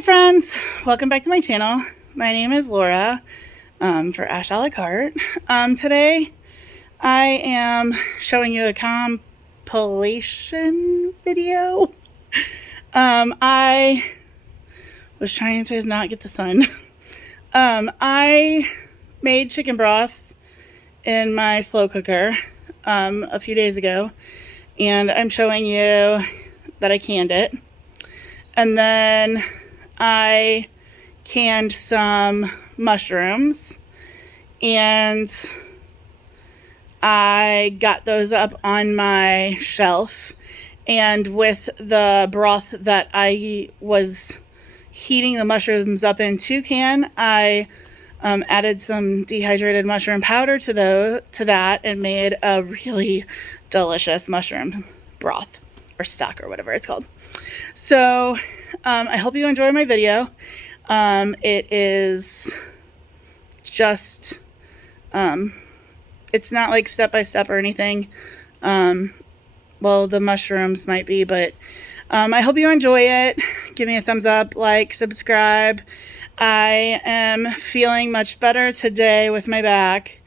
Hi friends, welcome back to my channel. My name is Laura for Ashalacarte. Today I am showing you a compilation video. I was trying to not get the sun. I made chicken broth in my slow cooker a few days ago, and I'm showing you that I canned it. And then I canned some mushrooms, and I got those up on my shelf. And with the broth that I was heating the mushrooms up in to can, I added some dehydrated mushroom powder to that and made a really delicious mushroom broth or stock or whatever it's called. So I hope you enjoy my video. It is just, it's not like step-by-step or anything. Well, the mushrooms might be, but I hope you enjoy it. Give me a thumbs up, like, subscribe. I am feeling much better today with my back.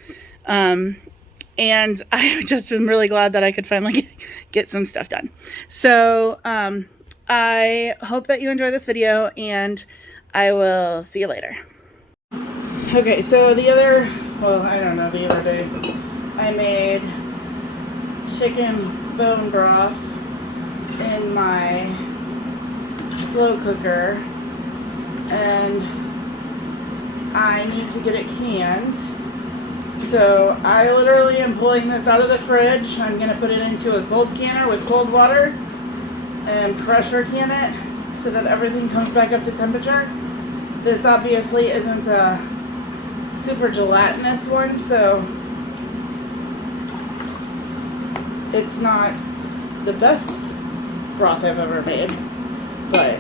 And I just am really glad that I could finally get some stuff done. So I hope that you enjoy this video, and I will see you later. Okay, so the other day, I made chicken bone broth in my slow cooker, and I need to get it canned. So I literally am pulling this out of the fridge. I'm going to put it into a cold canner with cold water and pressure can it so that everything comes back up to temperature. This obviously isn't a super gelatinous one, so it's not the best broth I've ever made, but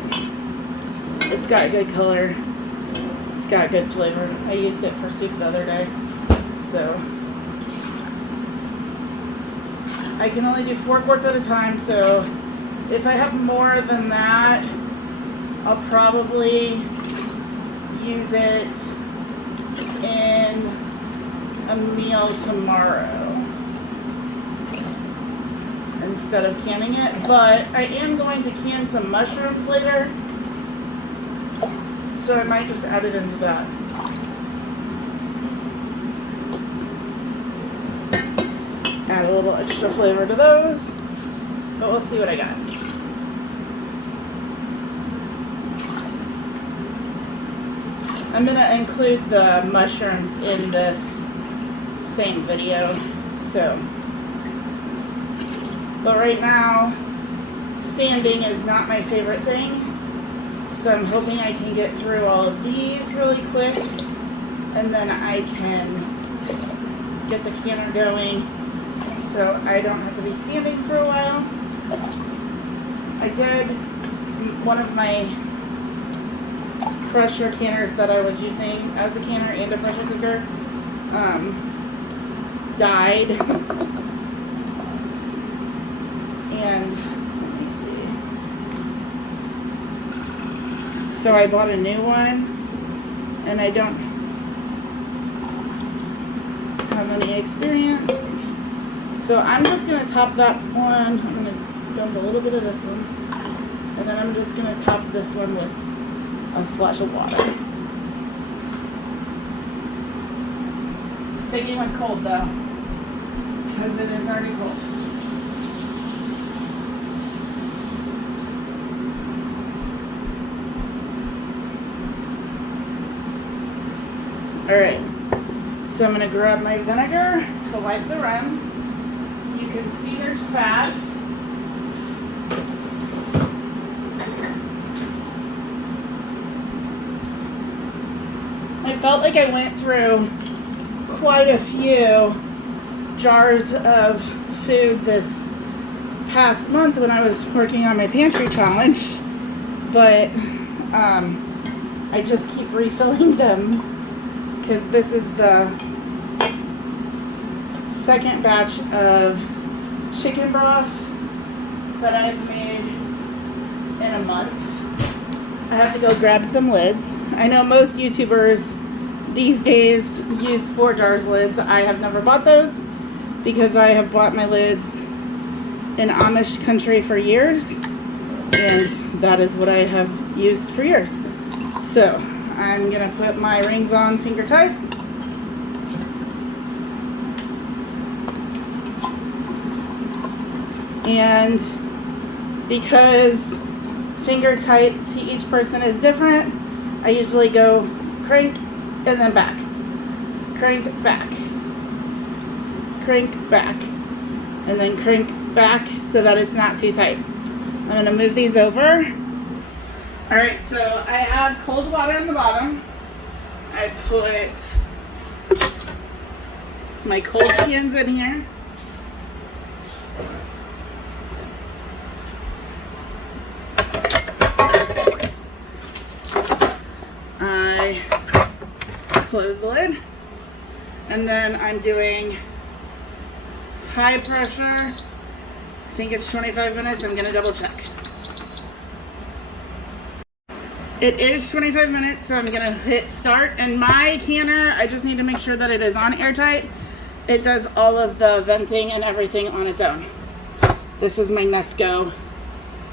it's got good color, it's got good flavor. I used it for soup the other day, so I can only do 4 quarts at a time, so if I have more than that, I'll probably use it in a meal tomorrow instead of canning it. But I am going to can some mushrooms later, so I might just add it into that. Add a little extra flavor to those, but we'll see what I got. I'm going to include the mushrooms in this same video, so. But right now, standing is not my favorite thing, so I'm hoping I can get through all of these really quick, and then I can get the canner going so I don't have to be standing for a while. I did, one of my pressure canners that I was using as a canner and a pressure cooker died, and let me see, so I bought a new one, and I don't have any experience, so I'm just going to top that one. I'm going to dump a little bit of this one, and then I'm just going to top this one with a splash of water. Sticking with cold though, because it is already cold. Alright, so I'm going to grab my vinegar to wipe the rims. You can see there's fat. I felt like I went through quite a few jars of food this past month when I was working on my pantry challenge, but I just keep refilling them because this is the second batch of chicken broth that I've made in a month. I have to go grab some lids. I know most YouTubers these days use 4 jars lids. I have never bought those because I have bought my lids in Amish country for years, and that is what I have used for years. So I'm gonna put my rings on finger tight. And because finger tight to each person is different, I usually go crank and then back, crank back, crank back, and then crank back so that it's not too tight. I'm going to move these over. Alright, so I have cold water in the bottom. I put my cold cans in here. I close the lid, and then I'm doing high pressure. I think it's 25 minutes. I'm gonna double check. It is 25 minutes, so I'm gonna hit start. And my canner, I just need to make sure that it is on airtight. It does all of the venting and everything on its own. This is my Nesco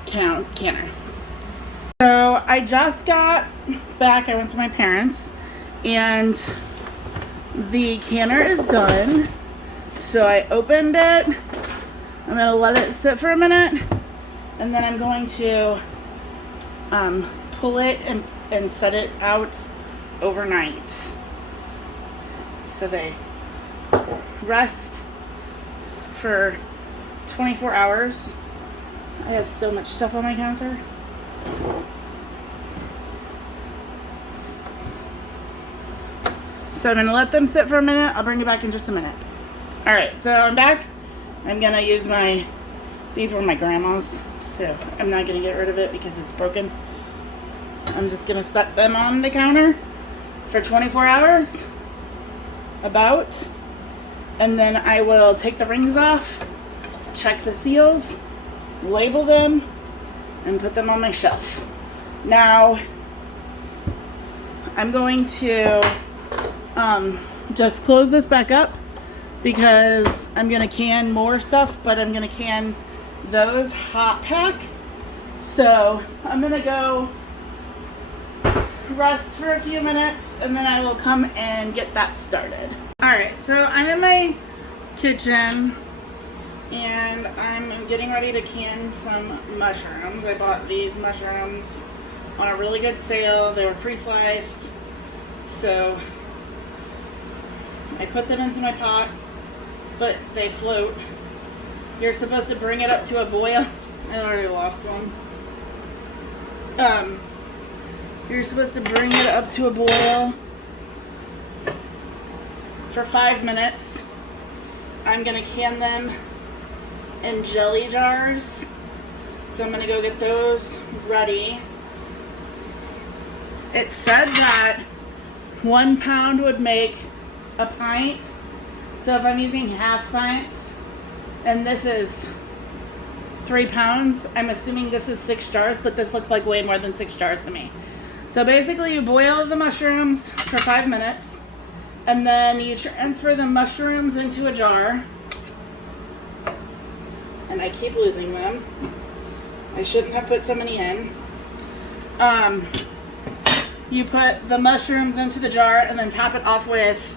canner. So I just got back. I went to my parents, and the canner is done. So I opened it. I'm gonna let it sit for a minute, and then I'm going to pull it and set it out overnight. So they rest for 24 hours. I have so much stuff on my counter. So I'm going to let them sit for a minute. I'll bring you back in just a minute. Alright, so I'm back. I'm going to use these were my grandma's, so I'm not going to get rid of it because it's broken. I'm just going to set them on the counter for 24 hours, about, and then I will take the rings off, check the seals, label them, and put them on my shelf. Now, I'm going to just close this back up because I'm going to can more stuff, but I'm going to can those hot pack. So I'm going to go rest for a few minutes, and then I will come and get that started. Alright, so I'm in my kitchen and I'm getting ready to can some mushrooms. I bought these mushrooms on a really good sale. They were pre-sliced, so I put them into my pot, but they float. You're supposed to bring it up to a boil. I already lost one. You're supposed to bring it up to a boil for 5 minutes. I'm gonna can them in jelly jars, so I'm gonna go get those ready. It said that 1 pound would make a pint, so if I'm using half pints and this is 3 pounds, I'm assuming this is 6 jars, but this looks like way more than 6 jars to me. So basically you boil the mushrooms for 5 minutes, and then you transfer the mushrooms into a jar. And I keep losing them. I shouldn't have put so many in. You put the mushrooms into the jar and then top it off with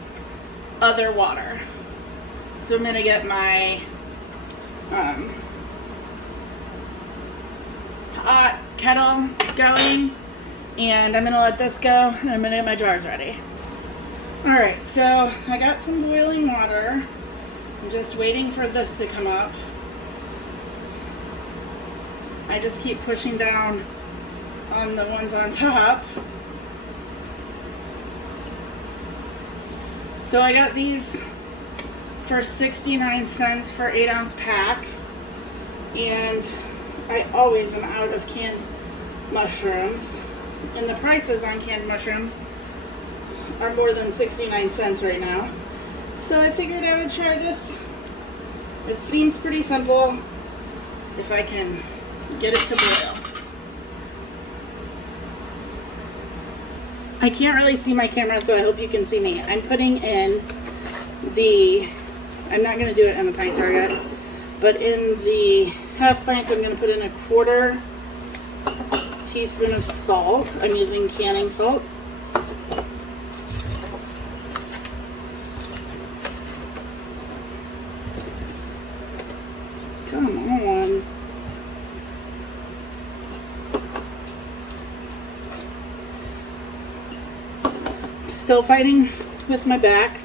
other water. So I'm going to get my hot kettle going, and I'm going to let this go, and I'm going to get my jars ready. Alright, so I got some boiling water. I'm just waiting for this to come up. I just keep pushing down on the ones on top. So I got these for 69 cents for 8-ounce pack, and I always am out of canned mushrooms, and the prices on canned mushrooms are more than 69 cents right now. So I figured I would try this. It seems pretty simple if I can get it to boil. I can't really see my camera, so I hope you can see me. I'm putting in the, I'm not going to do it in the pint jar yet, but in the half pints, I'm going to put in a 1/4 teaspoon of salt. I'm using canning salt. Come on. Still fighting with my back,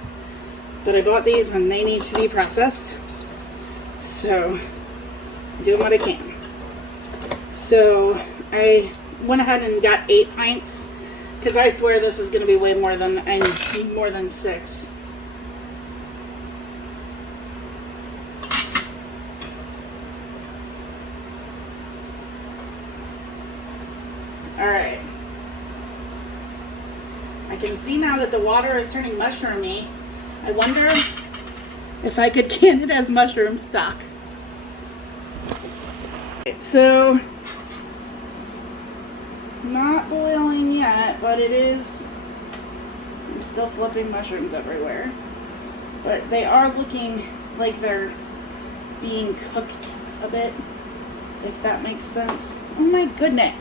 but I bought these and they need to be processed. So, doing what I can. So, I went ahead and got 8 pints because I swear this is going to be way more than I need, more than 6. Alright. I can see now that the water is turning mushroomy. I wonder if I could can it as mushroom stock. So, not boiling yet, but it is. I'm still flipping mushrooms everywhere. But they are looking like they're being cooked a bit, if that makes sense. Oh my goodness.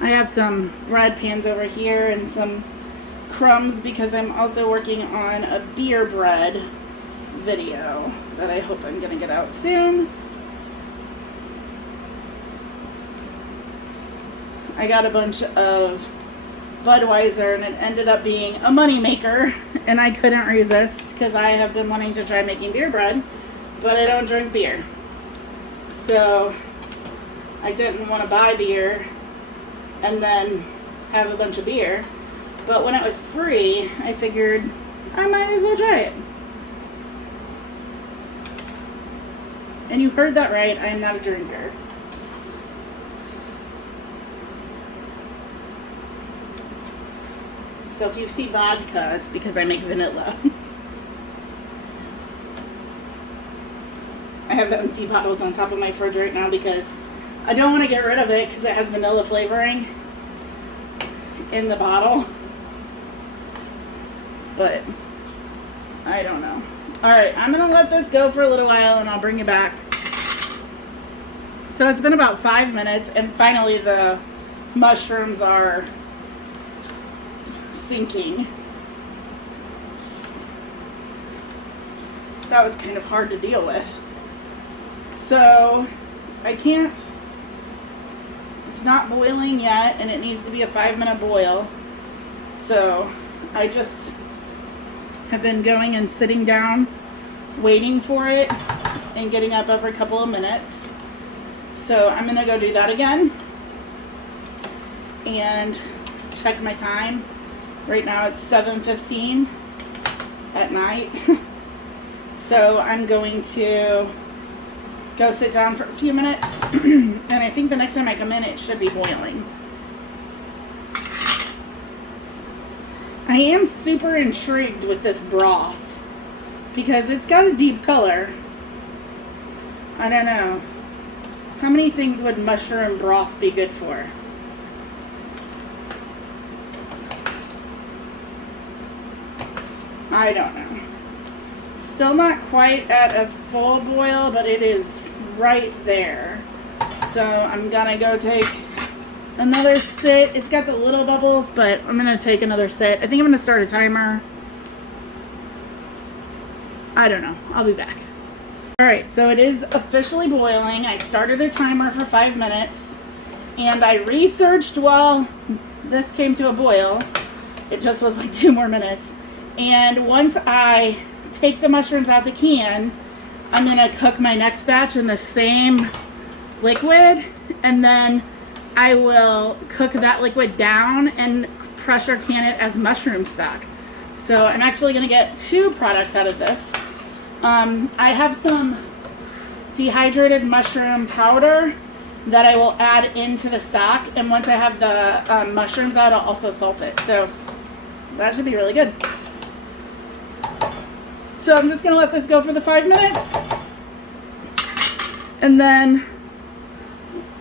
I have some bread pans over here and some crumbs because I'm also working on a beer bread video that I hope I'm going to get out soon. I got a bunch of Budweiser and it ended up being a money maker and I couldn't resist because I have been wanting to try making beer bread, but I don't drink beer. So I didn't want to buy beer and then have a bunch of beer. But when it was free, I figured I might as well try it. And you heard that right, I am not a drinker. So if you see vodka, it's because I make vanilla. I have empty bottles on top of my fridge right now because I don't want to get rid of it because it has vanilla flavoring in the bottle. But I don't know. Alright, I'm going to let this go for a little while and I'll bring you back. So it's been about 5 minutes and finally the mushrooms are sinking. That was kind of hard to deal with. So I can't, it's not boiling yet and it needs to be a 5-minute boil. So I just have been going and sitting down waiting for it and getting up every couple of minutes. So I'm gonna go do that again and check my time. Right now it's 7:15 at night. So I'm going to go sit down for a few minutes and I think the next time I come in it should be boiling. I am super intrigued with this broth because it's got a deep color. I don't know. How many things would mushroom broth be good for? I don't know. Still not quite at a full boil, but it is right there. So I'm gonna go take another sit. It's got the little bubbles, but I'm gonna take another sit. I think I'm gonna start a timer. I don't know. I'll be back. Alright, so it is officially boiling. I started a timer for 5 minutes and I researched while this came to a boil. It just was like 2 more minutes. And once I take the mushrooms out to can, I'm gonna cook my next batch in the same liquid and then I will cook that liquid down and pressure can it as mushroom stock. So I'm actually gonna get 2 products out of this. I have some dehydrated mushroom powder that I will add into the stock. And once I have the mushrooms out, I'll also salt it. So that should be really good. So I'm just going to let this go for the 5 minutes. And then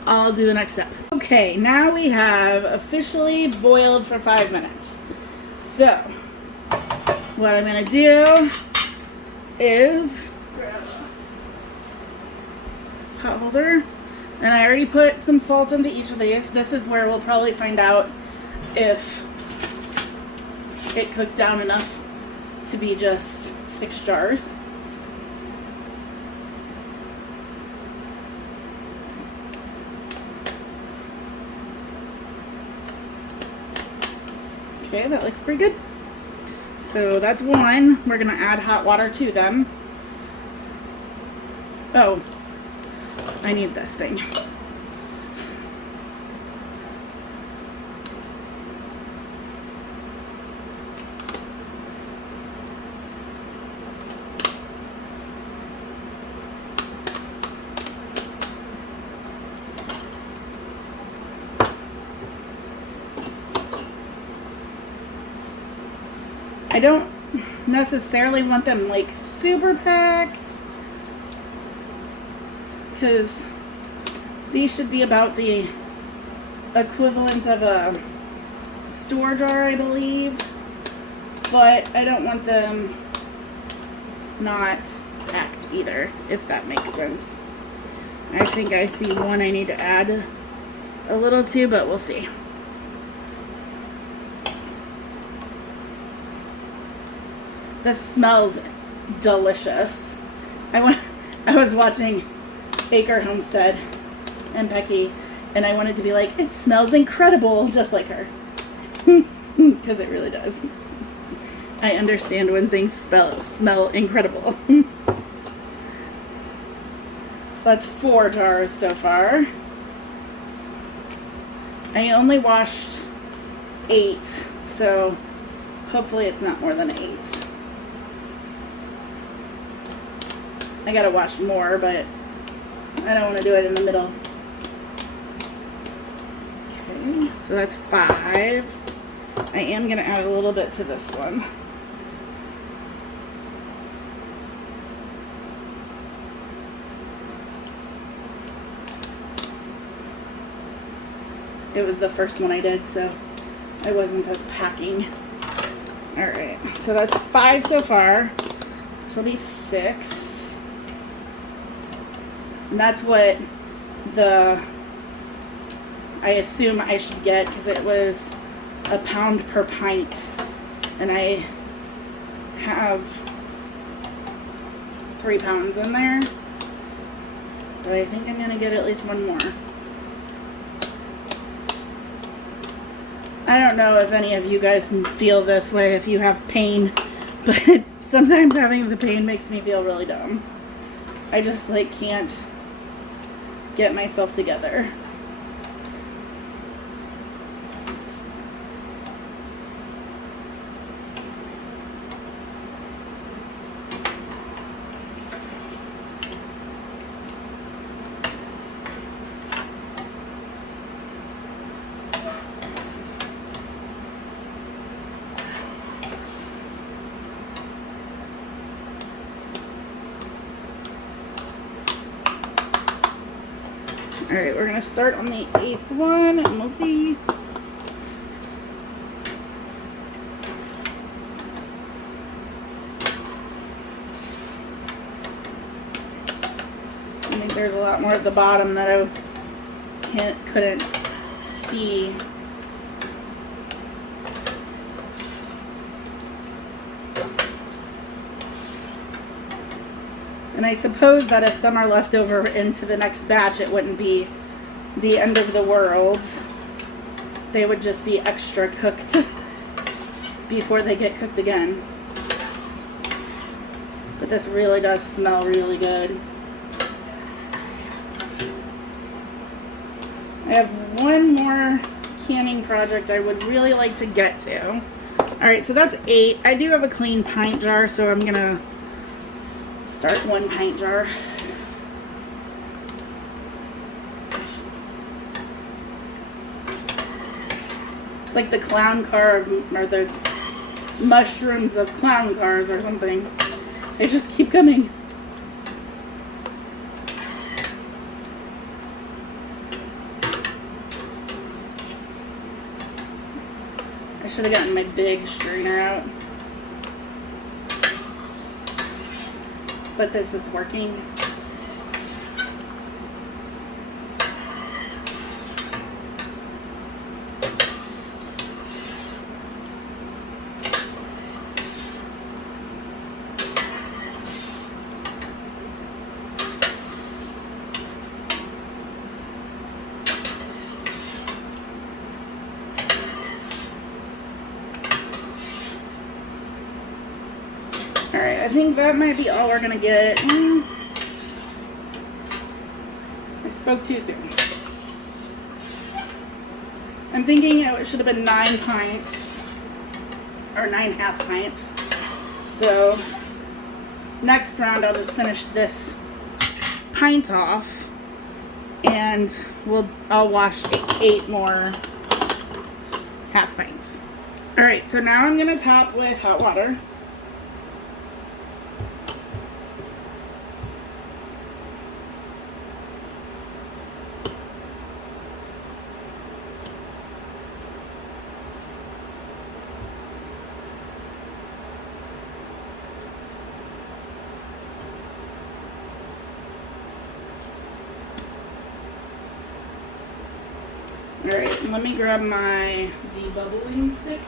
I'll do the next step. Okay, now we have officially boiled for 5 minutes. So what I'm going to do is grab a pot holder. And I already put some salt into each of these. This is where we'll probably find out if it cooked down enough to be just 6 jars. Okay, that looks pretty good. So that's one. We're gonna add hot water to them. Oh, I need this thing. I don't necessarily want them like super packed, because these should be about the equivalent of a store jar, I believe, but I don't want them not packed either, if that makes sense. I think I see one I need to add a little to, but we'll see. This smells delicious. I was watching Baker Homestead and Becky, and I wanted to be like, it smells incredible, just like her. Because it really does. I understand when things smell incredible. So that's 4 jars so far. I only washed 8, so hopefully it's not more than 8. I gotta wash more, but I don't want to do it in the middle. Okay, so that's 5. I am gonna add a little bit to this one. It was the first one I did, so I wasn't as packing. Alright, so that's 5 so far. So these 6. And that's what I assume I should get, because it was a pound per pint. And I have 3 pounds in there. But I think I'm going to get at least one more. I don't know if any of you guys feel this way if you have pain, but sometimes having the pain makes me feel really dumb. I just like can't get myself together. Alright, we're going to start on the 8th one, and we'll see. I think there's a lot more at the bottom that I couldn't see. And I suppose that if some are left over into the next batch, it wouldn't be the end of the world. They would just be extra cooked before they get cooked again. But this really does smell really good. I have one more canning project I would really like to get to. Alright, so that's 8. I do have a clean pint jar, so I'm going to start 1 pint jar. It's like the clown car, or the mushrooms of clown cars or something. They just keep coming. I should have gotten my big strainer out. But this is working. Alright, I think that might be all we're gonna get. I spoke too soon. I'm thinking it should have been 9 pints, or 9.5 pints. So, next round I'll just finish this pint off, and I'll wash 8 more half pints. Alright, so now I'm gonna top with hot water. Alright, let me grab my debubbling stick.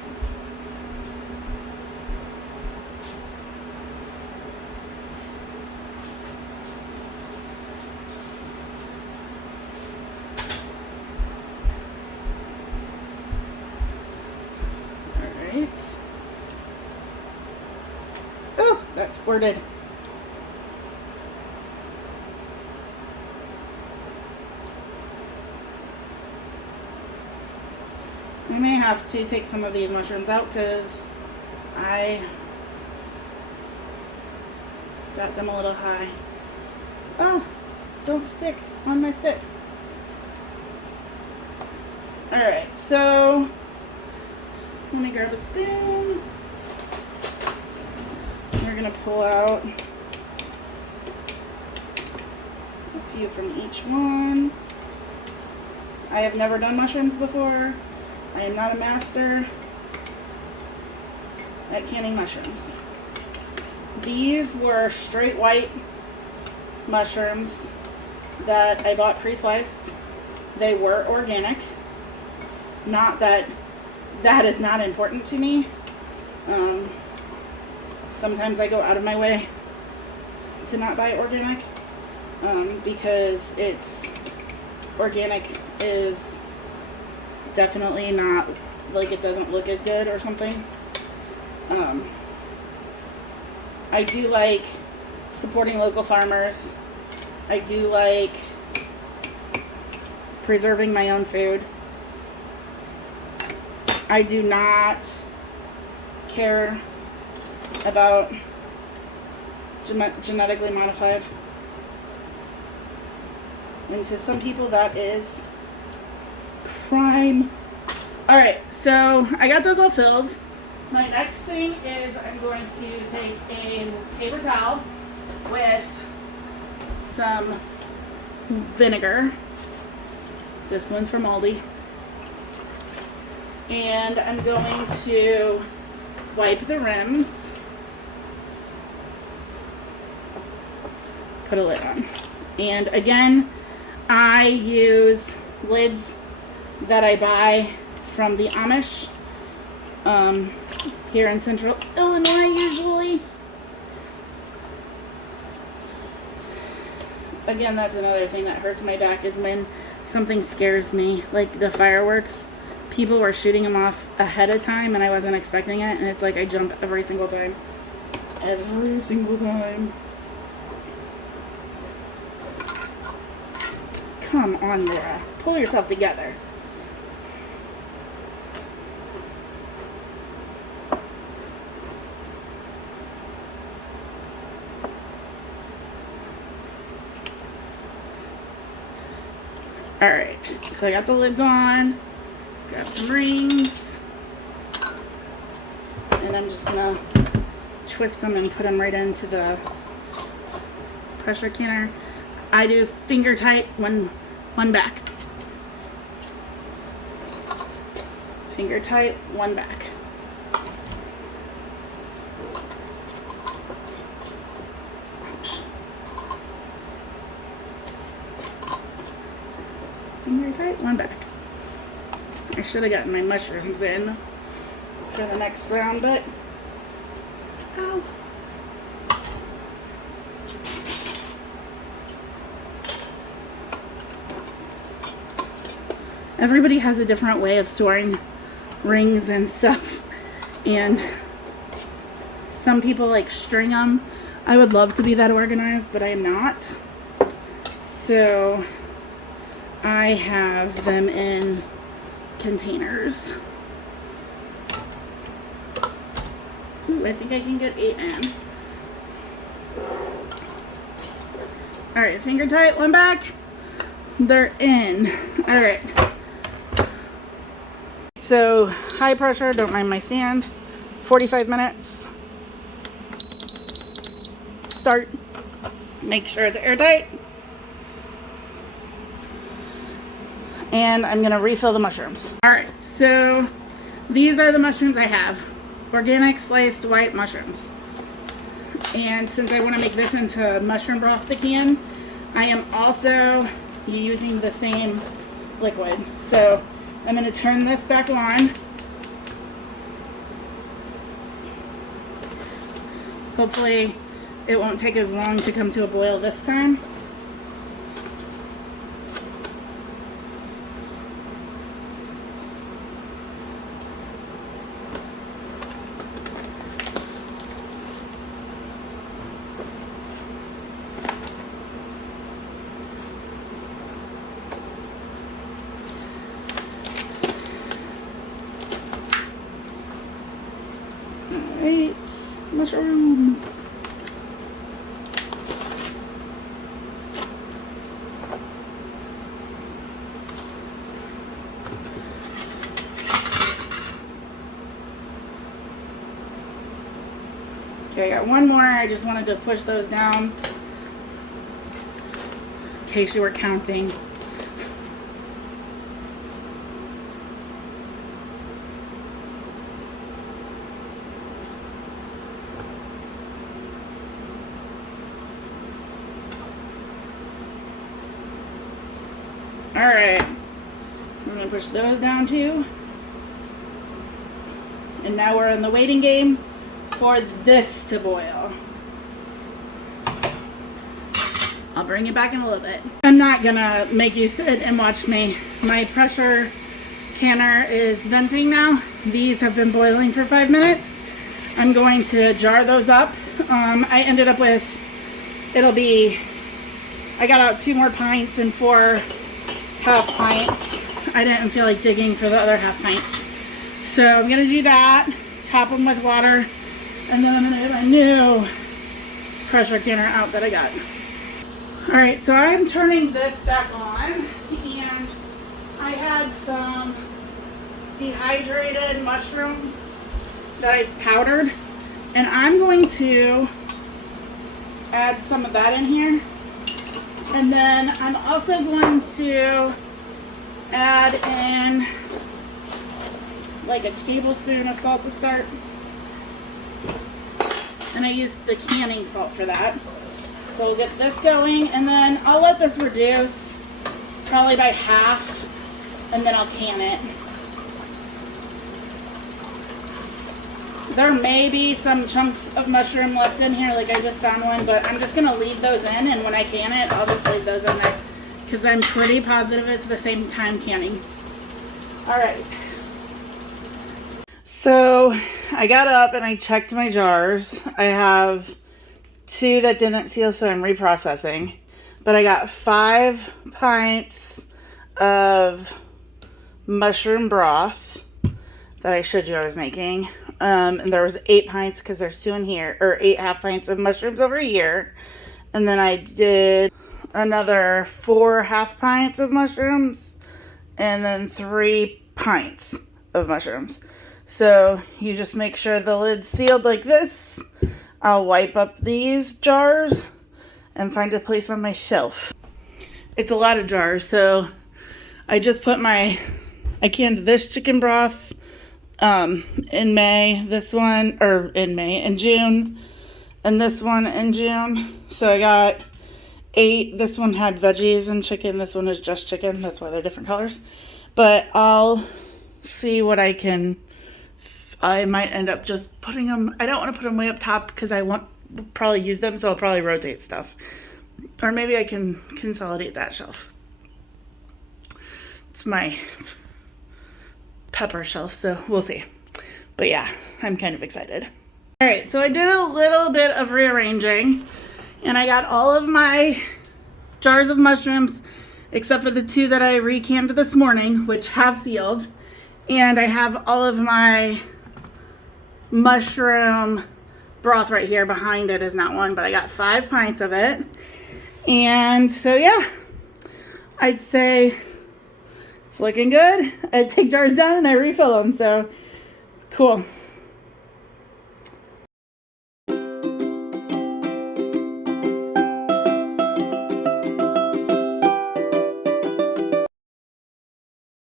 Alright. Oh, that squirted. I may have to take some of these mushrooms out because I got them a little high. Oh, don't stick on my stick. Alright, so let me grab a spoon. We're going to pull out a few from each one. I have never done mushrooms before. I am not a master at canning mushrooms. These were straight white mushrooms that I bought pre-sliced. They were organic. Not that that is not important to me. Sometimes I go out of my way to not buy organic because organic is definitely not, like, it doesn't look as good or something. I do like supporting local farmers. I do like preserving my own food. I do not care about genetically modified. And to some people that is crime. Alright, so I got those all filled. My next thing is I'm going to take a paper towel with some vinegar. This one's from Aldi. And I'm going to wipe the rims. Put a lid on. And again, I use lids that I buy from the Amish here in central Illinois usually. Again, that's another thing that hurts my back is when something scares me, like the fireworks. People were shooting them off ahead of time and I wasn't expecting it, and it's like I jump every single time. Every single time. Come on, Laura. Pull yourself together. Alright, so I got the lids on. Grab some rings. then I'm just gonna twist them and put them right into the pressure canner. I do finger tight, one back. Finger tight, one back. Finger tight, one back. I should have gotten my mushrooms in for the next round, but ow. Everybody has a different way of storing rings and stuff, and some people like string them. I would love to be that organized, but I am not. So I have them in containers. Ooh, I think I can get 8 in. Alright, finger tight, one back. They're in. Alright. So, high pressure, don't mind my sand. 45 minutes. Start. Make sure it's airtight. And I'm gonna refill the mushrooms. Alright, so these are the mushrooms I have. Organic sliced white mushrooms. And since I want to make this into mushroom broth to can, I am also using the same liquid. So I'm going to turn this back on. Hopefully it won't take as long to come to a boil this time. Alright, mushrooms. Okay, I got one more. I just wanted to push those down in case you were counting. Alright, so I'm going to push those down too. And now we're in the waiting game for this to boil. I'll bring you back in a little bit. I'm not going to make you sit and watch me. My pressure canner is venting now. These have been boiling for 5 minutes. I'm going to jar those up. I ended up with, I got out 2 more pints and 4 half pints. I didn't feel like digging for the other half pints. So I'm going to do that, top them with water, and then I'm going to get my new pressure canner out that I got. Alright, so I'm turning this back on, and I had some dehydrated mushrooms that I powdered, and I'm going to add some of that in here. And then I'm also going to add in like a tablespoon of salt to start. And I used the canning salt for that. So we'll get this going, and then I'll let this reduce probably by half, and then I'll can it. There may be some chunks of mushroom left in here, like I just found one, but I'm just going to leave those in, and when I can it, I'll just leave those in there, because I'm pretty positive it's the same time canning. Alright. So, I got up and I checked my jars. I have 2 that didn't seal, so I'm reprocessing. But I got 5 pints of mushroom broth that I showed you I was making. And there was 8 pints because there's 2 in here, or 8 half pints of mushrooms over here. And then I did another 4 half pints of mushrooms, and then 3 pints of mushrooms. So you just make sure the lid's sealed like this. I'll wipe up these jars and find a place on my shelf. It's a lot of jars, so I just put I canned this chicken broth in May, in June, and this one in June. So I got 8. This one had veggies and chicken. This one is just chicken. That's why they're different colors. But I'll see what I might end up just putting them. I don't want to put them way up top because I won't probably use them, so I'll probably rotate stuff. Or maybe I can consolidate that shelf. It's my pepper shelf, so we'll see. But yeah, I'm kind of excited. All right, so I did a little bit of rearranging, and I got all of my jars of mushrooms except for the 2 that I recanned this morning, which have sealed. And I have all of my mushroom broth right here. Behind it is not one, but I got 5 pints of it. And so yeah, I'd say it's looking good. I take jars down and I refill them, so cool.